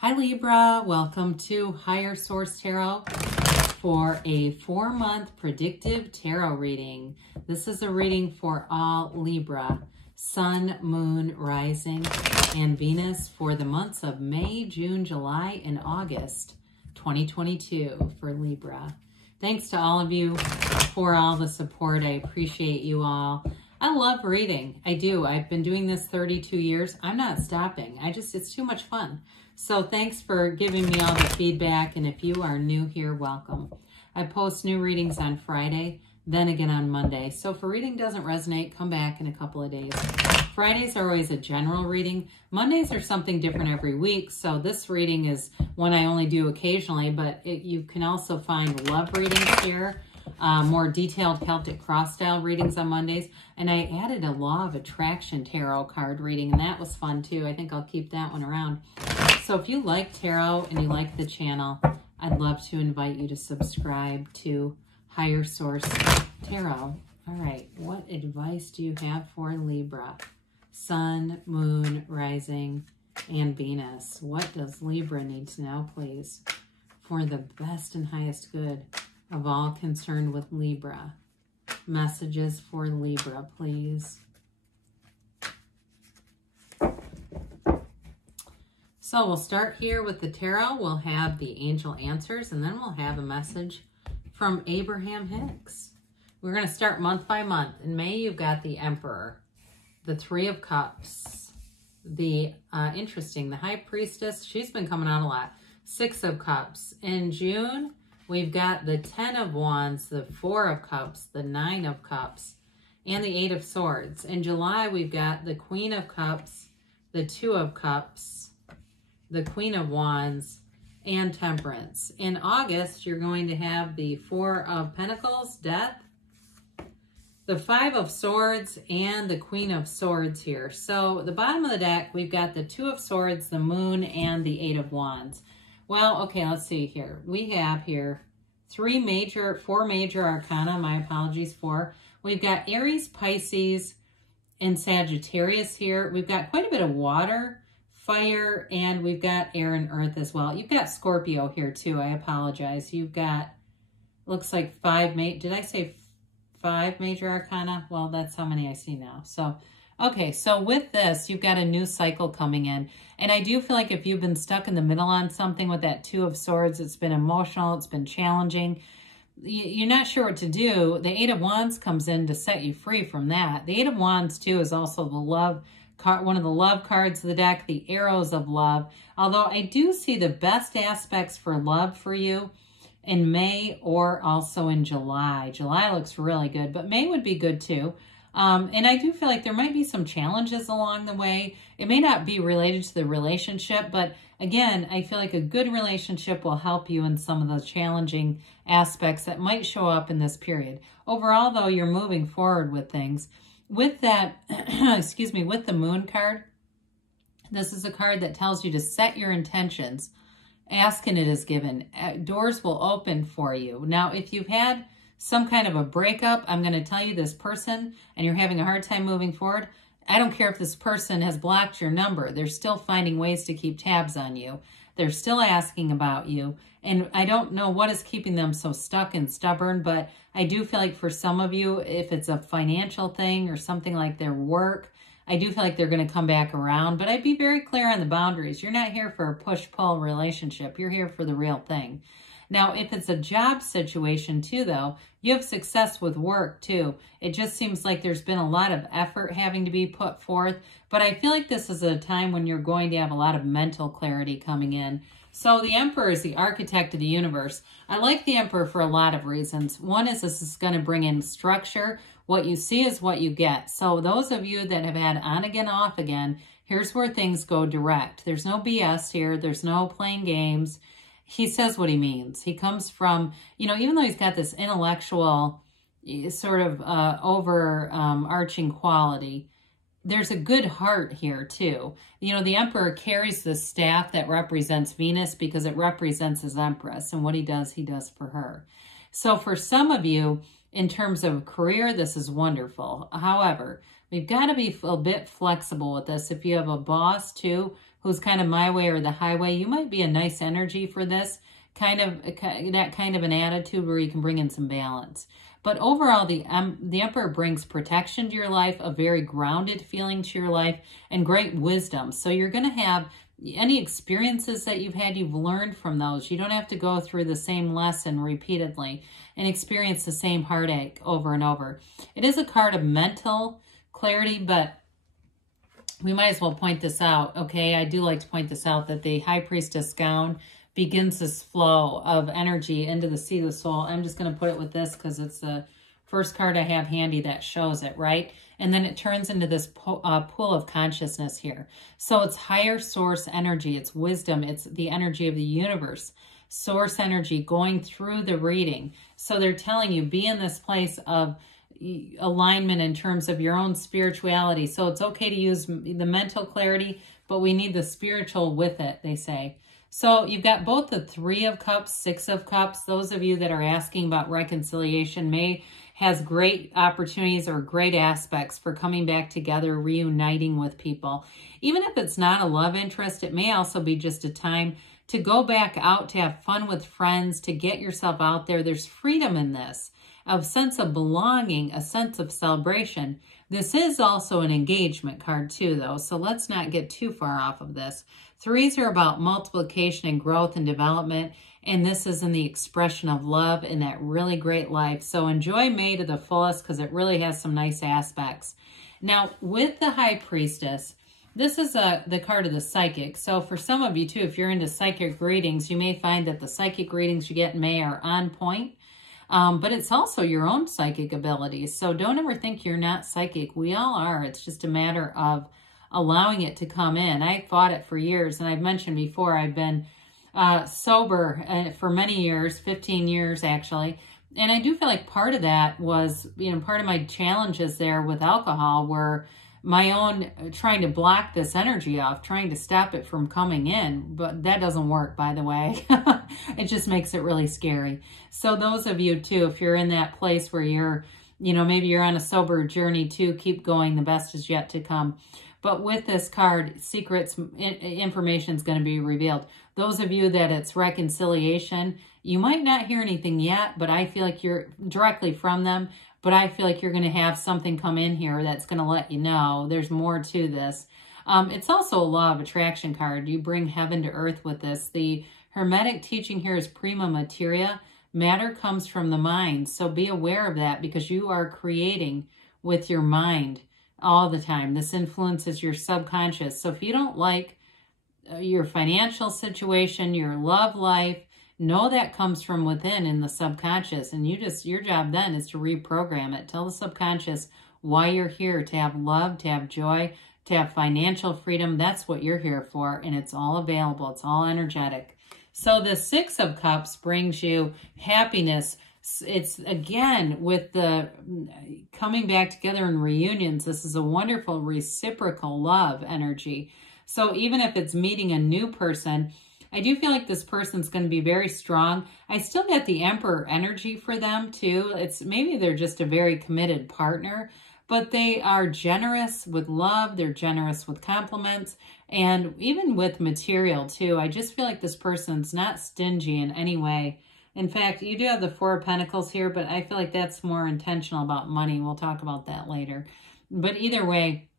Hi Libra, welcome to Higher Source Tarot for a 4-month predictive tarot reading. This is a reading for all Libra, Sun, Moon, Rising, and Venus for the months of May, June, July, and August 2022 for Libra. Thanks to all of you for all the support. I appreciate you all. I love reading. I do. I've been doing this 32 years. I'm not stopping. It's too much fun. So thanks for giving me all the feedback. And if you are new here, welcome. I post new readings on Friday, then again on Monday. So if a reading doesn't resonate, come back in a couple of days. Fridays are always a general reading. Mondays are something different every week. So this reading is one I only do occasionally, but you can also find love readings here. More detailed Celtic cross style readings on Mondays. And I added a Law of Attraction tarot card reading, and that was fun too. I think I'll keep that one around. So if you like tarot and you like the channel, I'd love to invite you to subscribe to Higher Source Tarot. All right, what advice do you have for Libra? Sun, Moon, Rising, and Venus. What does Libra need to know, please, for the best and highest good of all concerned with Libra? Messages for Libra, please. So we'll start here with the tarot. We'll have the angel answers, and then we'll have a message from Abraham Hicks. We're going to start month by month. In May, you've got the Emperor, the Three of Cups, the High Priestess. She's been coming out a lot. Six of Cups. In June, we've got the 10 of Wands, the 4 of Cups, the 9 of Cups, and the 8 of Swords. In July, we've got the Queen of Cups, the 2 of Cups, the Queen of Wands, and Temperance. In August, you're going to have the 4 of Pentacles, Death, the 5 of Swords, and the Queen of Swords here. So the bottom of the deck, we've got the 2 of Swords, the Moon, and the 8 of Wands. Well, okay, let's see here. We have here four major arcana. My apologies for. We've got Aries, Pisces, and Sagittarius here. We've got quite a bit of water, fire, and we've got air and earth as well. You've got Scorpio here too. I apologize. You've got, looks like did I say 5 major arcana? Well, that's how many I see now. So, okay, so with this, you've got a new cycle coming in. And I do feel like if you've been stuck in the middle on something with that 2 of Swords, it's been emotional, it's been challenging, you're not sure what to do, the 8 of Wands comes in to set you free from that. The 8 of Wands, too, is also the love card, one of the love cards of the deck, the arrows of love. Although I do see the best aspects for love for you in May or also in July. July looks really good, but May would be good too. And I do feel like there might be some challenges along the way. It may not be related to the relationship, but again, I feel like a good relationship will help you in some of those challenging aspects that might show up in this period. Overall, though, you're moving forward with things. With that, excuse me, with the Moon card, this is a card that tells you to set your intentions. Ask and it is given. Doors will open for you. Now, if you've had some kind of a breakup, I'm going to tell you this person, and you're having a hard time moving forward, I don't care if this person has blocked your number. They're still finding ways to keep tabs on you. They're still asking about you. And I don't know what is keeping them so stuck and stubborn, but I do feel like for some of you, if it's a financial thing or something like their work, I do feel like they're going to come back around. But I'd be very clear on the boundaries. You're not here for a push-pull relationship. You're here for the real thing. Now, if it's a job situation too, though, you have success with work too. It just seems like there's been a lot of effort having to be put forth. But I feel like this is a time when you're going to have a lot of mental clarity coming in. So the Emperor is the architect of the universe. I like the Emperor for a lot of reasons. One is this is going to bring in structure. What you see is what you get. So those of you that have had on again, off again, here's where things go direct. There's no BS here. There's no playing games. He says what he means. He comes from, even though he's got this intellectual sort of overarching quality, there's a good heart here too. The Emperor carries the staff that represents Venus because it represents his Empress, and what he does for her. So for some of you, in terms of career, this is wonderful. However, we've got to be a bit flexible with this. If you have a boss too who's kind of my way or the highway, you might be a nice energy for this, that kind of an attitude where you can bring in some balance. But overall, the Emperor brings protection to your life, a very grounded feeling to your life, and great wisdom. So you're going to have any experiences that you've had, you've learned from those. You don't have to go through the same lesson repeatedly and experience the same heartache over and over. It is a card of mental clarity, but we might as well point this out, okay? I do like to point this out, that the High Priestess gown begins this flow of energy into the seat of the soul. I'm just going to put it with this because it's the first card I have handy that shows it, right? And then it turns into this pool of consciousness here. So it's higher source energy. It's wisdom. It's the energy of the universe. Source energy going through the reading. So they're telling you, be in this place of alignment in terms of your own spirituality. So it's okay to use the mental clarity, but we need the spiritual with it, they say. So you've got both the 3 of Cups, 6 of Cups. Those of you that are asking about reconciliation, May has great opportunities or great aspects for coming back together, reuniting with people. Even if it's not a love interest, it may also be just a time to go back out, to have fun with friends, to get yourself out there. There's freedom in this, a sense of belonging, a sense of celebration. This is also an engagement card too, though, so let's not get too far off of this. 3s are about multiplication and growth and development, and this is in the expression of love in that really great life. So enjoy May to the fullest because it really has some nice aspects. Now, with the High Priestess, this is the card of the Psychic. So for some of you too, if you're into psychic readings, you may find that the psychic readings you get in May are on point. But it's also your own psychic abilities. So don't ever think you're not psychic. We all are. It's just a matter of allowing it to come in. I fought it for years, and I've mentioned before, I've been sober for many years, 15 years actually. And I do feel like part of that was, part of my challenges there with alcohol were my own trying to block this energy off, trying to stop it from coming in. But that doesn't work, by the way. It just makes it really scary. So those of you too, if you're in that place where you're, maybe you're on a sober journey too, keep going. The best is yet to come. But with this card, secrets, information is going to be revealed. Those of you that it's reconciliation, you might not hear anything yet, but I feel like you're directly from them. But I feel like you're going to have something come in here that's going to let you know there's more to this. It's also a law of attraction card. You bring heaven to earth with this. The Hermetic teaching here is prima materia. Matter comes from the mind. So be aware of that because you are creating with your mind all the time. This influences your subconscious. So if you don't like your financial situation, your love life, know that comes from within in the subconscious. And your job then is to reprogram it. Tell the subconscious why you're here, to have love, to have joy, to have financial freedom. That's what you're here for. And it's all available. It's all energetic. So the 6 of Cups brings you happiness. It's again with the coming back together in reunions. This is a wonderful reciprocal love energy. So even if it's meeting a new person, I do feel like this person's going to be very strong. I still get the Emperor energy for them too. Maybe they're just a very committed partner, but they are generous with love. They're generous with compliments and even with material too. I just feel like this person's not stingy in any way. In fact, you do have the 4 of Pentacles here, but I feel like that's more intentional about money. We'll talk about that later. But either way,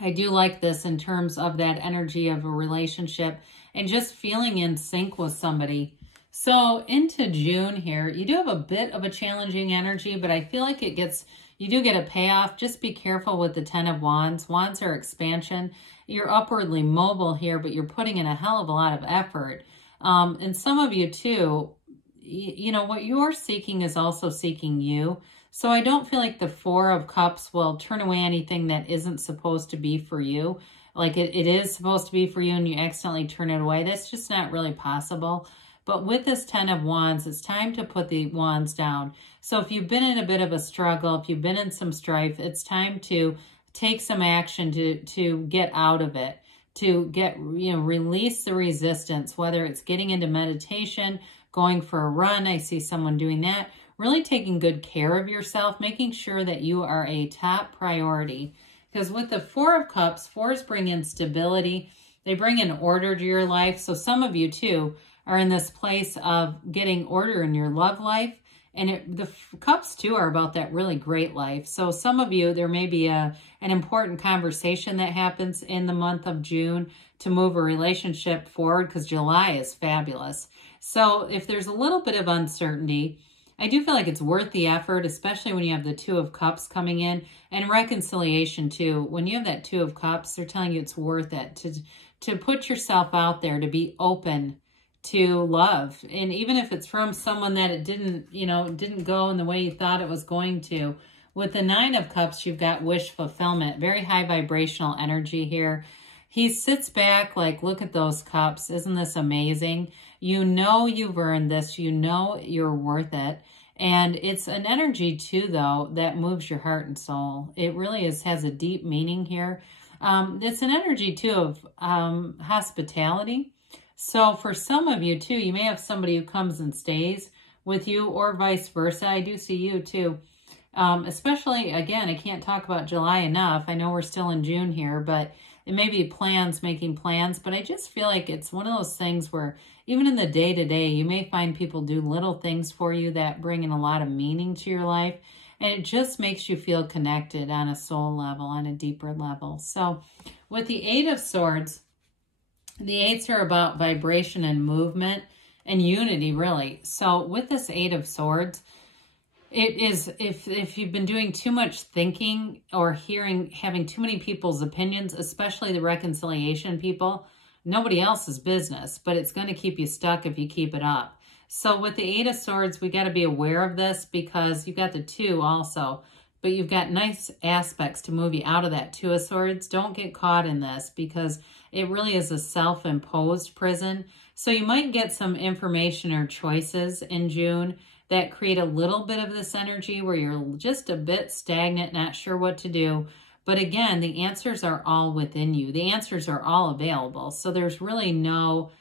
I do like this in terms of that energy of a relationship and just feeling in sync with somebody. So into June here, you do have a bit of a challenging energy, but I feel like you do get a payoff. Just be careful with the 10 of Wands. Wands are expansion. You're upwardly mobile here, but you're putting in a hell of a lot of effort. And some of you too, what you're seeking is also seeking you. So I don't feel like the 4 of Cups will turn away anything that isn't supposed to be for you. Like it is supposed to be for you and you accidentally turn it away. That's just not really possible. But with this 10 of Wands, it's time to put the wands down. So if you've been in a bit of a struggle, if you've been in some strife, it's time to take some action to get out of it, to release the resistance, whether it's getting into meditation, going for a run. I see someone doing that. Really taking good care of yourself, making sure that you are a top priority. Because with the 4 of Cups, 4s bring in stability. They bring in order to your life. So some of you too are in this place of getting order in your love life. And the cups too are about that really great life. So some of you, there may be an important conversation that happens in the month of June to move a relationship forward, because July is fabulous. So if there's a little bit of uncertainty, I do feel like it's worth the effort, especially when you have the Two of Cups coming in, and reconciliation too. When you have that Two of Cups, they're telling you it's worth it to put yourself out there, to be open to love. And even if it's from someone that it didn't go in the way you thought it was going to. With the Nine of Cups, you've got wish fulfillment, very high vibrational energy here. He sits back like, look at those cups. Isn't this amazing? You know you've earned this. You know you're worth it. And it's an energy too, though, that moves your heart and soul. It really has a deep meaning here. It's an energy too of hospitality. So for some of you too, you may have somebody who comes and stays with you, or vice versa. I do see you too. Especially, again, I can't talk about July enough. I know we're still in June here, but it may be making plans. But I just feel like it's one of those things where even in the day-to-day, you may find people do little things for you that bring in a lot of meaning to your life. And it just makes you feel connected on a soul level, on a deeper level. So with the Eight of Swords, the eights are about vibration and movement and unity, really. So with this Eight of Swords, it is, if you've been doing too much thinking or having too many people's opinions, especially the reconciliation people, nobody else's business, but it's going to keep you stuck if you keep it up. So with the Eight of Swords, we got to be aware of this, because you've got the Two also, but you've got nice aspects to move you out of that Two of Swords. Don't get caught in this, because it really is a self-imposed prison. So you might get some information or choices in June that create a little bit of this energy where you're just a bit stagnant, not sure what to do. But again, the answers are all within you. The answers are all available. So there's really no,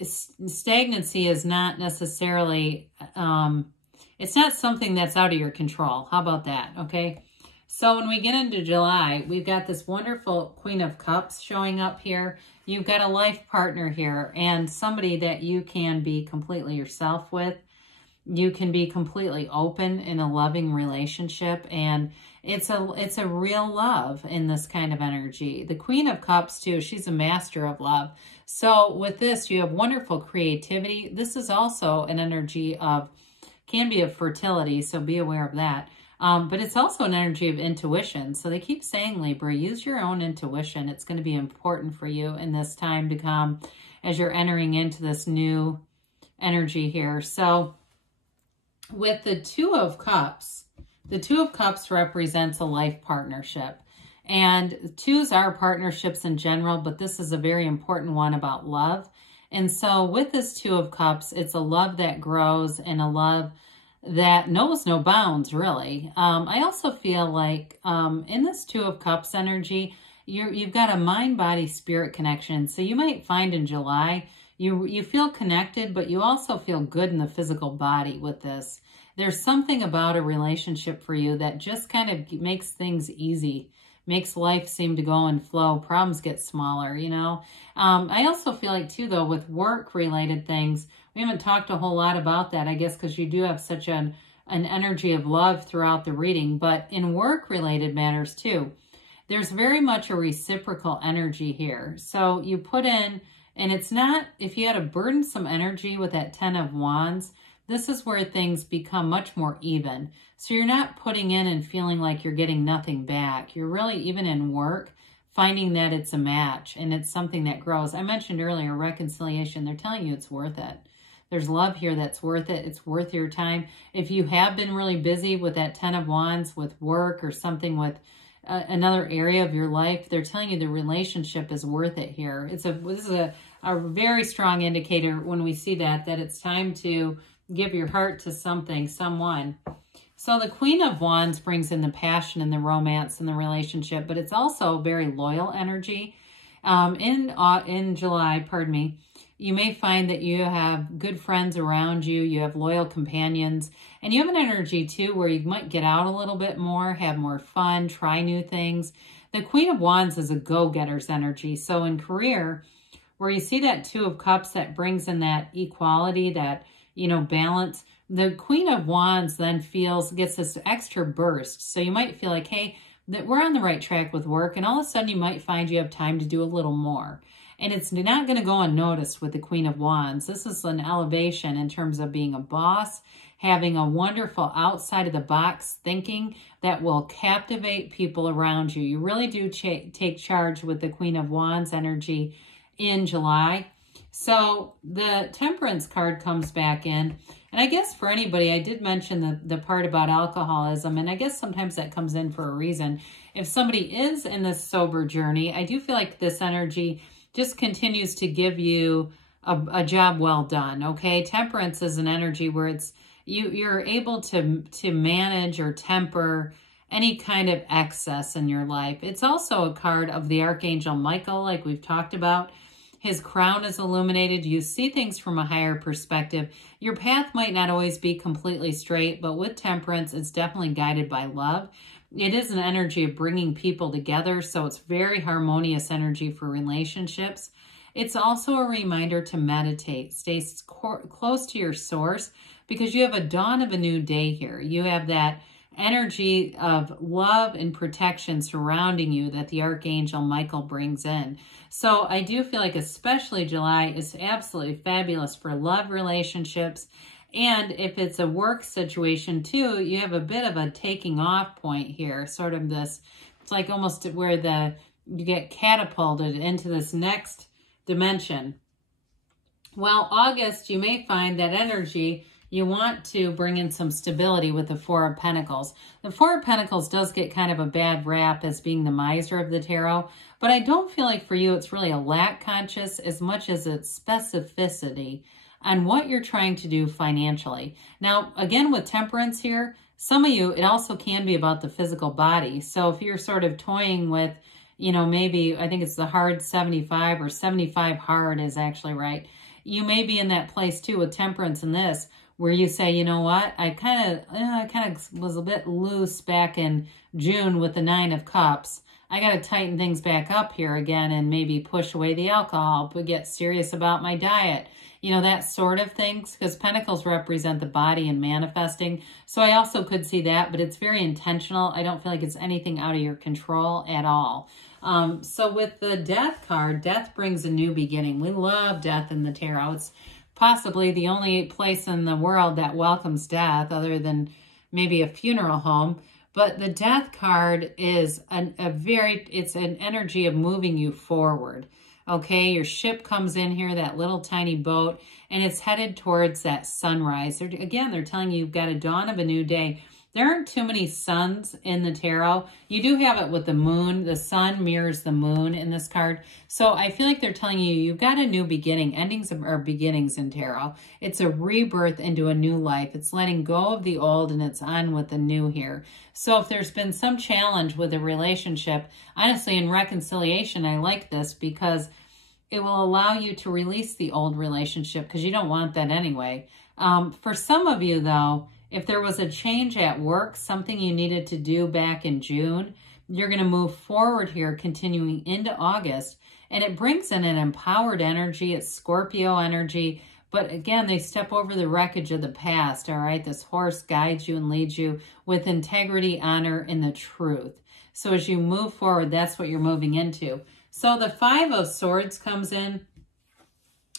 stagnancy is not necessarily, it's not something that's out of your control. How about that? Okay. So when we get into July, we've got this wonderful Queen of Cups showing up here. You've got a life partner here, and somebody that you can be completely yourself with. You can be completely open in a loving relationship, and it's a real love in this kind of energy. The Queen of Cups too, she's a master of love. So with this, you have wonderful creativity. This is also an energy of, can be of fertility, so be aware of that. But it's also an energy of intuition. So they keep saying, Libra, use your own intuition. It's going to be important for you in this time to come as you're entering into this new energy here. So with the Two of Cups, the Two of Cups represents a life partnership. And twos are partnerships in general, but this is a very important one about love. And so with this Two of Cups, it's a love that grows and a love that knows no bounds, really. I also feel like in this Two of Cups energy, you've got a mind, body, spirit connection. So you might find in July, you feel connected, but you also feel good in the physical body with this. There's something about a relationship for you that just kind of makes things easy, makes life seem to go and flow. Problems get smaller, you know. I also feel like too, though, with work-related things, we haven't talked a whole lot about that, I guess, because you do have such an energy of love throughout the reading. But in work-related matters too, there's very much a reciprocal energy here. So you put in, and it's not, if you had a burdensome energy with that Ten of Wands, this is where things become much more even. So you're not putting in and feeling like you're getting nothing back. You're really, even in work, finding that it's a match and it's something that grows. I mentioned earlier, reconciliation. They're telling you it's worth it. There's love here that's worth it. It's worth your time. If you have been really busy with that Ten of Wands, with work or something with another area of your life, they're telling you the relationship is worth it here. This is a very strong indicator when we see that it's time to give your heart to something, someone. So the Queen of Wands brings in the passion and the romance and the relationship, but it's also very loyal energy. In July, pardon me, you may find that you have good friends around you, you have loyal companions, and you have an energy too where you might get out a little bit more, have more fun, try new things. The Queen of Wands is a go-getter's energy. So in career, where you see that Two of Cups that brings in that equality, that, you know, balance, the Queen of Wands then gets this extra burst. So you might feel like, hey, that we're on the right track with work, and all of a sudden you might find you have time to do a little more. And it's not going to go unnoticed with the Queen of Wands. This is an elevation in terms of being a boss, having a wonderful outside of the box thinking that will captivate people around you. You really do take charge with the Queen of Wands energy in July. So the Temperance card comes back in. And I guess for anybody, I did mention the part about alcoholism, and I guess sometimes that comes in for a reason. If somebody is in this sober journey, I do feel like this energy just continues to give you a job well done, okay? Temperance is an energy where it's you're able to manage or temper any kind of excess in your life. It's also a card of the Archangel Michael, like we've talked about. His crown is illuminated. You see things from a higher perspective. Your path might not always be completely straight, but with Temperance, it's definitely guided by love. It is an energy of bringing people together, so it's very harmonious energy for relationships. It's also a reminder to meditate. Stay close to your source because you have a dawn of a new day here. You have that energy of love and protection surrounding you that the Archangel Michael brings in. So I do feel like especially July is absolutely fabulous for love relationships. And if it's a work situation too, you have a bit of a taking off point here, sort of this, it's like almost where you get catapulted into this next dimension. Well, August, you may find that energy, you want to bring in some stability with the Four of Pentacles. The Four of Pentacles does get kind of a bad rap as being the miser of the tarot, but I don't feel like for you it's really a lack conscious as much as it's specificity on what you're trying to do financially. Now, again, with Temperance here, some of you, it also can be about the physical body. So if you're sort of toying with, you know, maybe, I think it's the hard 75 or 75 hard is actually right. You may be in that place too with Temperance in this, where you say, you know what, I kind of was a bit loose back in June with the Nine of Cups. I got to tighten things back up here again and maybe push away the alcohol, but get serious about my diet. You know, that sort of things, because Pentacles represent the body and manifesting. So I also could see that, but it's very intentional. I don't feel like it's anything out of your control at all. So with the Death card, Death brings a new beginning. We love death in the tarot. It's possibly the only place in the world that welcomes death other than maybe a funeral home. But the Death card is it's an energy of moving you forward. Okay, your ship comes in here, that little tiny boat, and it's headed towards that sunrise. Again, they're telling you you've got a dawn of a new day. There aren't too many suns in the tarot. You do have it with the moon. The sun mirrors the moon in this card. So I feel like they're telling you you've got a new beginning. Endings are beginnings in tarot. It's a rebirth into a new life. It's letting go of the old and it's on with the new here. So if there's been some challenge with a relationship, honestly, in reconciliation, I like this because it will allow you to release the old relationship because you don't want that anyway. For some of you, though, if there was a change at work, something you needed to do back in June, you're going to move forward here, continuing into August. And it brings in an empowered energy. It's Scorpio energy. But again, they step over the wreckage of the past, all right? This horse guides you and leads you with integrity, honor, and the truth. So as you move forward, that's what you're moving into. So the Five of Swords comes in.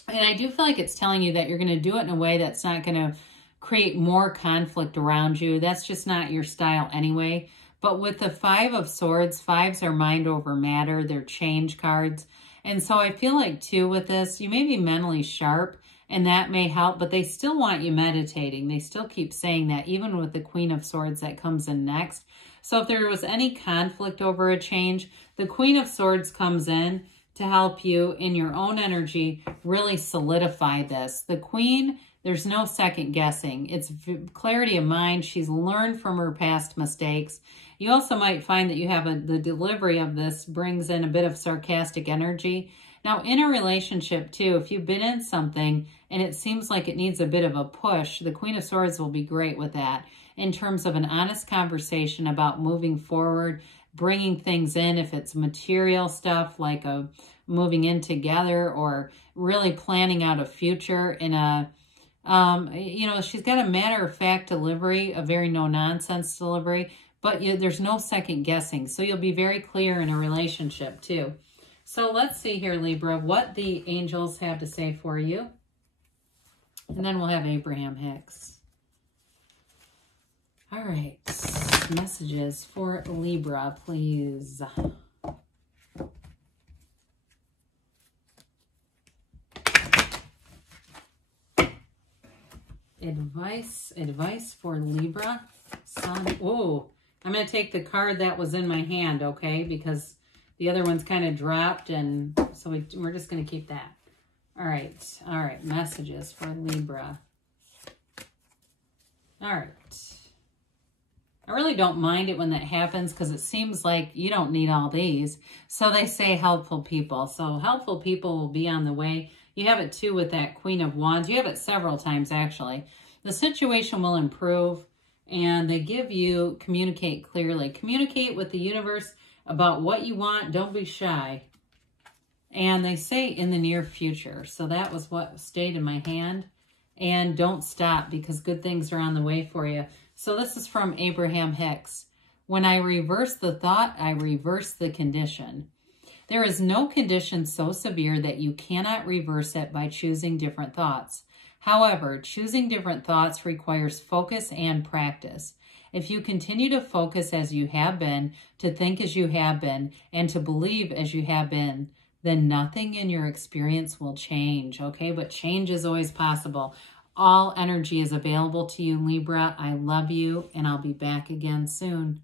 And I do feel like it's telling you that you're going to do it in a way that's not going to create more conflict around you. That's just not your style anyway. But with the Five of Swords, fives are mind over matter. They're change cards. And so I feel like too with this, you may be mentally sharp and that may help, but they still want you meditating. They still keep saying that even with the Queen of Swords that comes in next. So if there was any conflict over a change, the Queen of Swords comes in to help you in your own energy really solidify this. The Queen, there's no second guessing. It's clarity of mind. She's learned from her past mistakes. You also might find that you have the delivery of this brings in a bit of sarcastic energy. Now, in a relationship, too, if you've been in something and it seems like it needs a bit of a push, the Queen of Swords will be great with that in terms of an honest conversation about moving forward, bringing things in, if it's material stuff like moving in together, or really planning out a future in a, you know, she's got a matter-of-fact delivery, a very no-nonsense delivery, but there's no second guessing. So you'll be very clear in a relationship too. So let's see here, Libra, what the angels have to say for you. And then we'll have Abraham Hicks. All right, messages for Libra, please. Advice for Libra. Sun. Oh, I'm going to take the card that was in my hand, okay? Because the other one's kind of dropped, and so we're just going to keep that. All right, messages for Libra. All right. I really don't mind it when that happens because it seems like you don't need all these. So they say helpful people. So helpful people will be on the way. You have it too with that Queen of Wands. You have it several times actually. The situation will improve, and they give you communicate clearly. Communicate with the universe about what you want. Don't be shy. And they say in the near future. So that was what stayed in my hand. And don't stop, because good things are on the way for you. So this is from Abraham Hicks. When I reverse the thought, I reverse the condition. There is no condition so severe that you cannot reverse it by choosing different thoughts. However, choosing different thoughts requires focus and practice. If you continue to focus as you have been, to think as you have been, and to believe as you have been, then nothing in your experience will change, okay? But change is always possible. All energy is available to you, Libra. I love you, and I'll be back again soon.